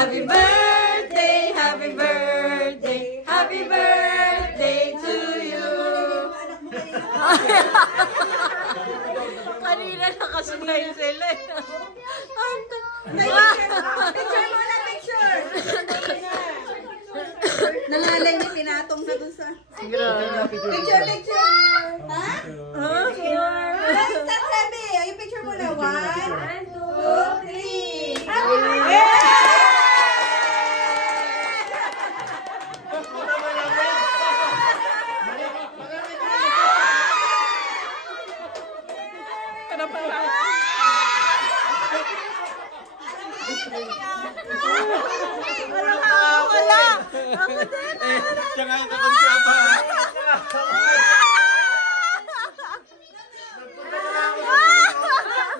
Happy birthday, happy birthday, happy birthday to you. Kanina nakasabay sila. Picture muna, picture. Nalalay niya, tinatong na dun sa... Picture, picture. Ha? Picture. Stop, Sabi. Yung picture muna. 1, 2, 3. Happy birthday! Wala! Ako din! Siya nga yung kakonsya pa.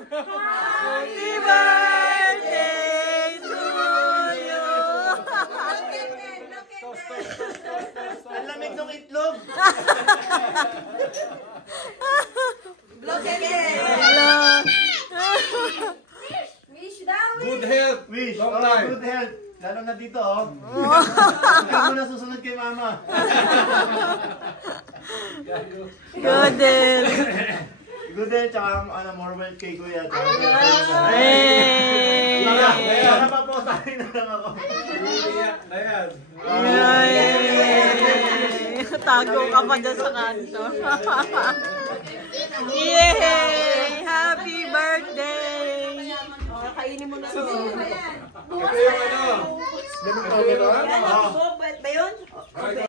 Happy birthday to you! Ang lamig ng itlog. Look at it. Wish daw. Good health. Wish. Long Oh, life. good health. Lalo na dito, oh. Ikaw muna susunod kay mama. Good din! Good health, tsaka more wealth kay kuya. Hey! Para pa po tayo na lang ako. Ayan. Yay! Tago ka pa dyan sa kanto. Yay! Happy birthday! Kainin mo na. Ito yung ano. Ganun pa, ganun. Ba yun?